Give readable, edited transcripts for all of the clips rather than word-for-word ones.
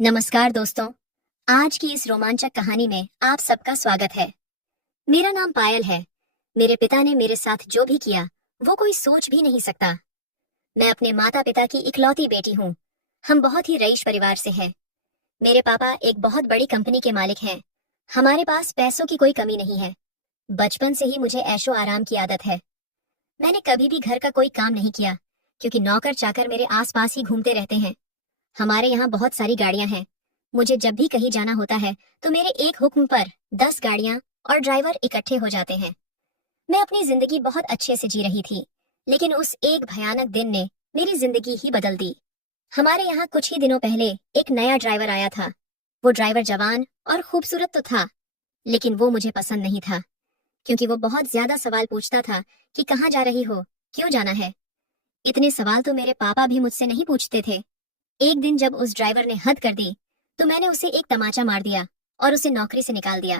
नमस्कार दोस्तों। आज की इस रोमांचक कहानी में आप सबका स्वागत है। मेरा नाम पायल है। मेरे पिता ने मेरे साथ जो भी किया वो कोई सोच भी नहीं सकता। मैं अपने माता पिता की इकलौती बेटी हूँ। हम बहुत ही रईस परिवार से हैं। मेरे पापा एक बहुत बड़ी कंपनी के मालिक हैं। हमारे पास पैसों की कोई कमी नहीं है। बचपन से ही मुझे ऐशो आराम की आदत है। मैंने कभी भी घर का कोई काम नहीं किया, क्योंकि नौकर चाकर मेरे आसपास ही घूमते रहते हैं। हमारे यहाँ बहुत सारी गाड़ियां हैं। मुझे जब भी कहीं जाना होता है तो मेरे एक हुक्म पर 10 गाड़ियां और ड्राइवर इकट्ठे हो जाते हैं। मैं अपनी जिंदगी बहुत अच्छे से जी रही थी, लेकिन उस एक भयानक दिन ने मेरी जिंदगी ही बदल दी। हमारे यहाँ कुछ ही दिनों पहले एक नया ड्राइवर आया था। वो ड्राइवर जवान और खूबसूरत तो था, लेकिन वो मुझे पसंद नहीं था, क्योंकि वो बहुत ज्यादा सवाल पूछता था कि कहाँ जा रही हो, क्यों जाना है। इतने सवाल तो मेरे पापा भी मुझसे नहीं पूछते थे। एक दिन जब उस ड्राइवर ने हद कर दी तो मैंने उसे एक तमाचा मार दिया और उसे नौकरी से निकाल दिया।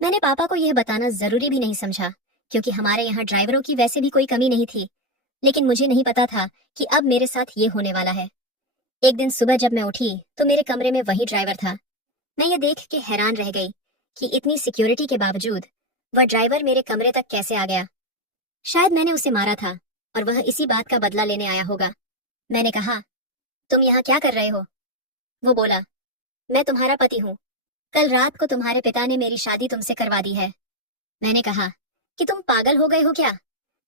मैंने पापा को यह बताना जरूरी भी नहीं समझा, क्योंकि हमारे यहाँ ड्राइवरों की वैसे भी कोई कमी नहीं थी। लेकिन मुझे नहीं पता था कि अब मेरे साथ ये होने वाला है। एक दिन सुबह जब मैं उठी तो मेरे कमरे में वही ड्राइवर था। मैं ये देख के हैरान रह गई कि इतनी सिक्योरिटी के बावजूद वह ड्राइवर मेरे कमरे तक कैसे आ गया। शायद मैंने उसे मारा था और वह इसी बात का बदला लेने आया होगा। मैंने कहा, तुम यहाँ क्या कर रहे हो? वो बोला, मैं तुम्हारा पति हूँ। कल रात को तुम्हारे पिता ने मेरी शादी तुमसे करवा दी है। मैंने कहा कि तुम पागल हो गए हो क्या?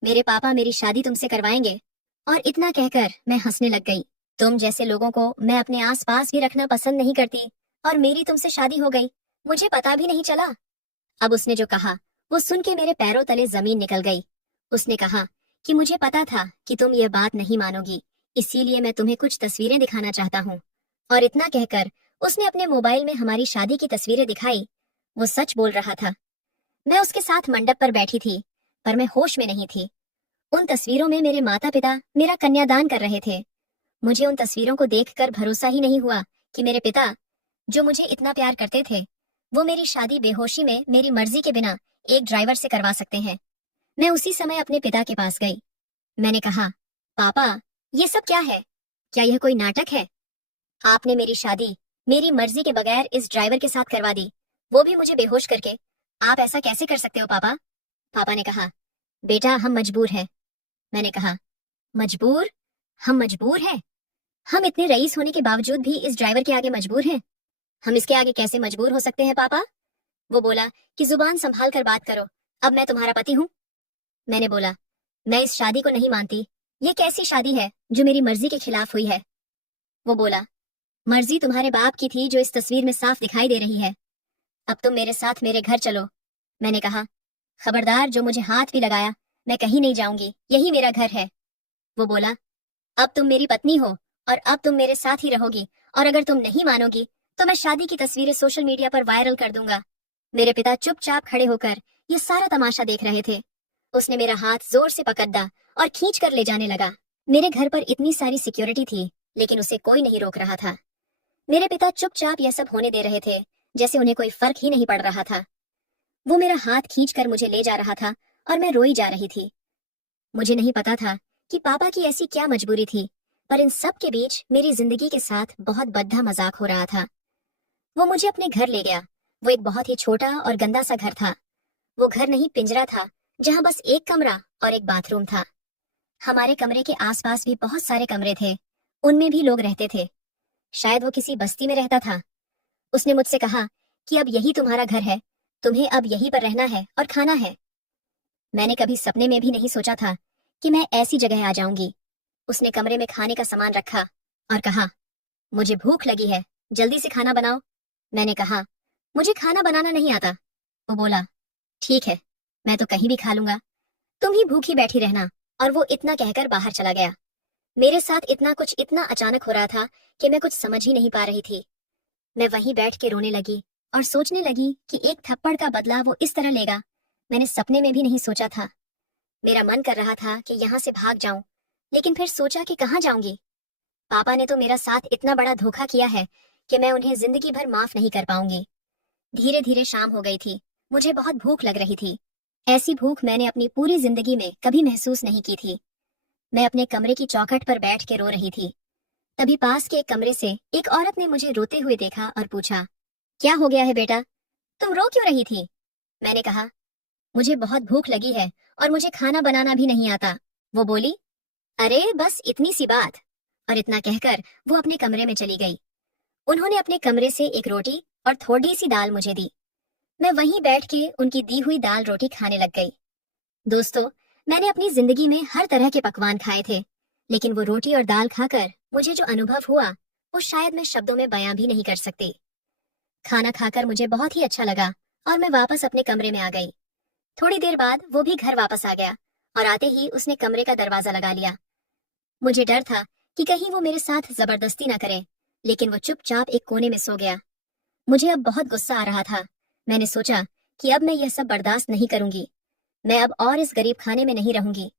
मेरे पापा मेरी शादी तुमसे करवाएंगे? और इतना कहकर मैं हंसने लग गई। तुम जैसे लोगों को मैं अपने आस पास भी रखना पसंद नहीं करती, और मेरी तुमसे शादी हो गई, मुझे पता भी नहीं चला। अब उसने जो कहा वो सुन के मेरे पैरों तले जमीन निकल गई। उसने कहा कि मुझे पता था कि तुम ये बात नहीं मानोगी, इसीलिए मैं तुम्हें कुछ तस्वीरें दिखाना चाहता हूँ। और इतना कहकर उसने अपने मोबाइल में हमारी शादी की तस्वीरें दिखाई। वो सच बोल रहा था। मैं उसके साथ मंडप पर बैठी थी, पर मैं होश में नहीं थी। उन तस्वीरों में मेरे माता पिता मेरा कन्यादान कर रहे थे। मुझे उन तस्वीरों को देखकर भरोसा ही नहीं हुआ कि मेरे पिता, जो मुझे इतना प्यार करते थे, वो मेरी शादी बेहोशी में मेरी मर्जी के बिना एक ड्राइवर से करवा सकते हैं। मैं उसी समय अपने पिता के पास गई। मैंने कहा, पापा, ये सब क्या है? क्या यह कोई नाटक है? आपने मेरी शादी मेरी मर्जी के बगैर इस ड्राइवर के साथ करवा दी, वो भी मुझे बेहोश करके। आप ऐसा कैसे कर सकते हो पापा? पापा ने कहा, बेटा, हम मजबूर हैं। मैंने कहा, मजबूर? हम मजबूर हैं? हम इतने रईस होने के बावजूद भी इस ड्राइवर के आगे मजबूर हैं? हम इसके आगे कैसे मजबूर हो सकते हैं पापा? वो बोला कि जुबान संभाल कर बात करो, अब मैं तुम्हारा पति हूँ। मैंने बोला, मैं इस शादी को नहीं मानती। ये कैसी शादी है जो मेरी मर्जी के खिलाफ हुई है? वो बोला, मर्जी तुम्हारे बाप की थी जो इस तस्वीर में साफ दिखाई दे रही है। अब तुम मेरे साथ मेरे घर चलो। मैंने कहा, खबरदार, जो मुझे हाथ भी लगाया, मैं कहीं नहीं जाऊंगी, यही मेरा घर है। वो बोला, अब तुम मेरी पत्नी हो और अब तुम मेरे साथ ही रहोगी, और अगर तुम नहीं मानोगी तो मैं शादी की तस्वीरें सोशल मीडिया पर वायरल कर दूंगा। मेरे पिता चुपचाप खड़े होकर ये सारा तमाशा देख रहे थे। उसने मेरा हाथ जोर से पकड़ा और खींच कर ले जाने लगा। मेरे घर पर इतनी सारी सिक्योरिटी थी, लेकिन उसे कोई नहीं रोक रहा था। मेरे पिता चुपचाप यह सब होने दे रहे थे, जैसे उन्हें कोई फर्क ही नहीं पड़ रहा था। वो मेरा हाथ खींचकर मुझे ले जा रहा था और मैं रोई जा रही थी। मुझे नहीं पता था कि पापा की ऐसी क्या मजबूरी थी, पर इन सब के बीच मेरी जिंदगी के साथ बहुत भद्दा मजाक हो रहा था। वो मुझे अपने घर ले गया। वो एक बहुत ही छोटा और गंदा सा घर था। वो घर नहीं, पिंजरा था, जहाँ बस एक कमरा और एक बाथरूम था। हमारे कमरे के आसपास भी बहुत सारे कमरे थे, उनमें भी लोग रहते थे। शायद वो किसी बस्ती में रहता था। उसने मुझसे कहा कि अब यही तुम्हारा घर है, तुम्हें अब यहीं पर रहना है और खाना है। मैंने कभी सपने में भी नहीं सोचा था कि मैं ऐसी जगह आ जाऊंगी। उसने कमरे में खाने का सामान रखा और कहा, मुझे भूख लगी है, जल्दी से खाना बनाओ। मैंने कहा, मुझे खाना बनाना नहीं आता। वो बोला, ठीक है, मैं तो कहीं भी खा लूंगा, तुम ही भूखी बैठी रहना। और वो इतना कहकर बाहर चला गया। मेरे साथ इतना कुछ इतना अचानक हो रहा था कि मैं कुछ समझ ही नहीं पा रही थी। मैं वहीं बैठ के रोने लगी और सोचने लगी कि एक थप्पड़ का बदला वो इस तरह लेगा, मैंने सपने में भी नहीं सोचा था। मेरा मन कर रहा था कि यहाँ से भाग जाऊं, लेकिन फिर सोचा कि कहाँ जाऊंगी। पापा ने तो मेरा साथ इतना बड़ा धोखा किया है कि मैं उन्हें जिंदगी भर माफ नहीं कर पाऊंगी। धीरे धीरे शाम हो गई थी। मुझे बहुत भूख लग रही थी। ऐसी भूख मैंने अपनी पूरी जिंदगी में कभी महसूस नहीं की थी। मैं अपने कमरे की चौखट पर बैठ के रो रही थी। तभी पास के एक कमरे से एक औरत ने मुझे रोते हुए देखा और पूछा, क्या हो गया है बेटा, तुम रो क्यों रही थी? मैंने कहा, मुझे बहुत भूख लगी है और मुझे खाना बनाना भी नहीं आता। वो बोली, अरे बस इतनी सी बात। और इतना कहकर वो अपने कमरे में चली गई। उन्होंने अपने कमरे से एक रोटी और थोड़ी सी दाल मुझे दी। मैं वहीं बैठ के उनकी दी हुई दाल रोटी खाने लग गई। दोस्तों, मैंने अपनी जिंदगी में हर तरह के पकवान खाए थे, लेकिन वो रोटी और दाल खाकर मुझे जो अनुभव हुआ वो शायद मैं शब्दों में बयां भी नहीं कर सकती। खाना खाकर मुझे बहुत ही अच्छा लगा और मैं वापस अपने कमरे में आ गई। थोड़ी देर बाद वो भी घर वापस आ गया और आते ही उसने कमरे का दरवाजा लगा लिया। मुझे डर था कि कहीं वो मेरे साथ जबरदस्ती ना करे, लेकिन वो चुपचाप एक कोने में सो गया। मुझे अब बहुत गुस्सा आ रहा था। मैंने सोचा कि अब मैं यह सब बर्दाश्त नहीं करूंगी। मैं अब और इस गरीब खाने में नहीं रहूंगी।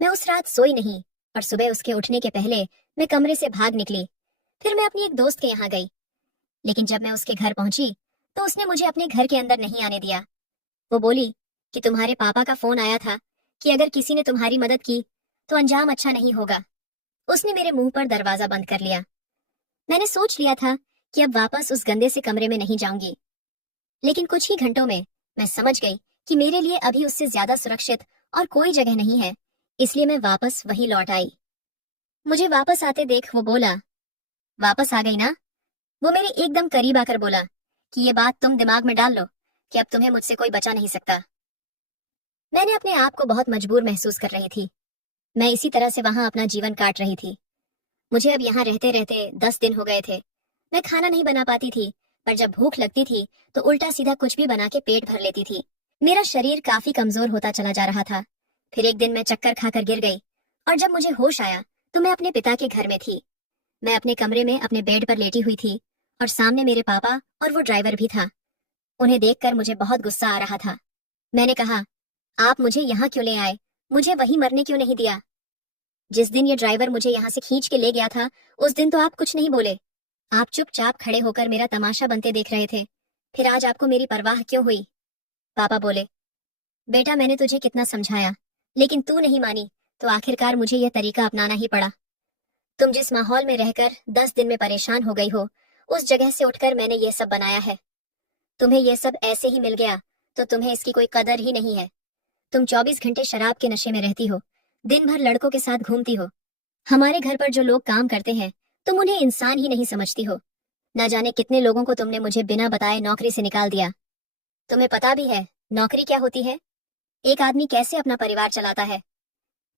मैं उस रात सोई नहीं और सुबह उसके उठने के पहले मैं कमरे से भाग निकली। फिर मैं अपनी एक दोस्त के यहाँ गई, लेकिन जब मैं उसके घर पहुंची तो उसने मुझे अपने घर के अंदर नहीं आने दिया। वो बोली कि तुम्हारे पापा का फोन आया था कि अगर किसी ने तुम्हारी मदद की तो अंजाम अच्छा नहीं होगा। उसने मेरे मुंह पर दरवाजा बंद कर लिया। मैंने सोच लिया था कि अब वापस उस गंदे से कमरे में नहीं जाऊंगी, लेकिन कुछ ही घंटों में मैं समझ गई कि मेरे लिए अभी उससे ज्यादा सुरक्षित और कोई जगह नहीं है, इसलिए मैं वापस वहीं लौट आई। मुझे वापस आते देख वो बोला, वापस आ गई ना? वो मेरे एकदम करीब आकर बोला कि ये बात तुम दिमाग में डाल लो कि अब तुम्हें मुझसे कोई बचा नहीं सकता। मैंने अपने आप को बहुत मजबूर महसूस कर रही थी। मैं इसी तरह से वहां अपना जीवन काट रही थी। मुझे अब यहाँ रहते रहते 10 दिन हो गए थे। मैं खाना नहीं बना पाती थी, पर जब भूख लगती थी तो उल्टा सीधा कुछ भी बना के पेट भर लेती थी। मेरा शरीर काफी कमजोर होता चला जा रहा था। फिर एक दिन मैं चक्कर खाकर गिर गई और जब मुझे होश आया तो मैं अपने पिता के घर में थी। मैं अपने कमरे में अपने बेड पर लेटी हुई थी और सामने मेरे पापा और वो ड्राइवर भी था। उन्हें देखकर मुझे बहुत गुस्सा आ रहा था। मैंने कहा, आप मुझे यहाँ क्यों ले आए? मुझे वहीं मरने क्यों नहीं दिया? जिस दिन ये ड्राइवर मुझे यहाँ से खींच के ले गया था उस दिन तो आप कुछ नहीं बोले। आप चुपचाप खड़े होकर मेरा तमाशा बनते देख रहे थे। फिर आज आपको मेरी परवाह क्यों हुई? पापा बोले, बेटा मैंने तुझे कितना समझाया, लेकिन तू नहीं मानी, तो आखिरकार मुझे यह तरीका अपनाना ही पड़ा। तुम जिस माहौल में रहकर 10 दिन में परेशान हो गई हो, उस जगह से उठकर मैंने ये सब बनाया है। तुम्हें यह सब ऐसे ही मिल गया तो तुम्हें इसकी कोई कदर ही नहीं है। तुम 24 घंटे शराब के नशे में रहती हो, दिन भर लड़कों के साथ घूमती हो। हमारे घर पर जो लोग काम करते हैं तुम उन्हें इंसान ही नहीं समझती हो। न जाने कितने लोगों को तुमने मुझे बिना बताए नौकरी से निकाल दिया। तुम्हें पता भी है नौकरी क्या होती है, एक आदमी कैसे अपना परिवार चलाता है।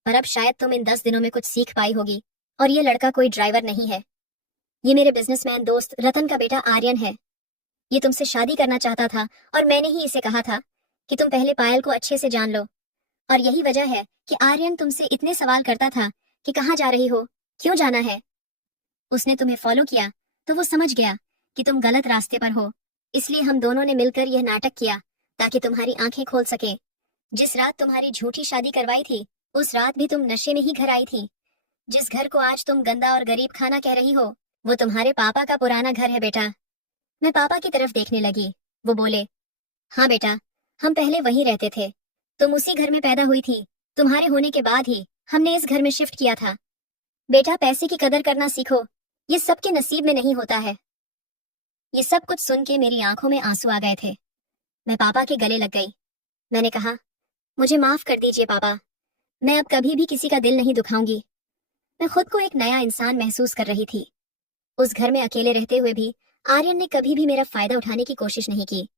पर अब शायद तुम इन 10 दिनों में कुछ सीख पाई होगी। और ये लड़का कोई ड्राइवर नहीं है, ये मेरे बिजनेसमैन दोस्त रतन का बेटा आर्यन है। ये तुमसे शादी करना चाहता था और मैंने ही इसे कहा था कि तुम पहले पायल को अच्छे से जान लो। और यही वजह है कि आर्यन तुमसे इतने सवाल करता था कि कहाँ जा रही हो, क्यों जाना है। उसने तुम्हें फॉलो किया तो वो समझ गया कि तुम गलत रास्ते पर हो, इसलिए हम दोनों ने मिलकर यह नाटक किया ताकि तुम्हारी आंखें खोल सके। जिस रात तुम्हारी झूठी शादी करवाई थी उस रात भी तुम नशे में ही घर आई थी। जिस घर को आज तुम गंदा और गरीब खाना कह रही हो वो तुम्हारे पापा का पुराना घर है बेटा। मैं पापा की तरफ देखने लगी। वो बोले, हाँ बेटा, हम पहले वहीं रहते थे, तुम उसी घर में पैदा हुई थी। तुम्हारे होने के बाद ही हमने इस घर में शिफ्ट किया था। बेटा पैसे की कदर करना सीखो, ये सबके नसीब में नहीं होता है। ये सब कुछ सुन के मेरी आंखों में आंसू आ गए थे। मैं पापा के गले लग गई। मैंने कहा, मुझे माफ कर दीजिए पापा, मैं अब कभी भी किसी का दिल नहीं दुखाऊंगी। मैं खुद को एक नया इंसान महसूस कर रही थी। उस घर में अकेले रहते हुए भी आर्यन ने कभी भी मेरा फायदा उठाने की कोशिश नहीं की।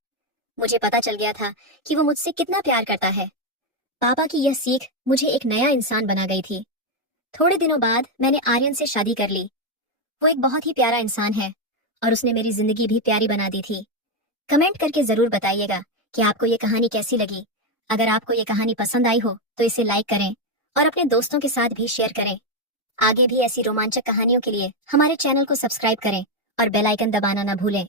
मुझे पता चल गया था कि वो मुझसे कितना प्यार करता है। पापा की यह सीख मुझे एक नया इंसान बना गई थी। थोड़े दिनों बाद मैंने आर्यन से शादी कर ली। वो एक बहुत ही प्यारा इंसान है और उसने मेरी जिंदगी भी प्यारी बना दी थी। कमेंट करके जरूर बताइएगा कि आपको ये कहानी कैसी लगी। अगर आपको ये कहानी पसंद आई हो तो इसे लाइक करें और अपने दोस्तों के साथ भी शेयर करें। आगे भी ऐसी रोमांचक कहानियों के लिए हमारे चैनल को सब्सक्राइब करें और बेल आइकन दबाना न भूलें।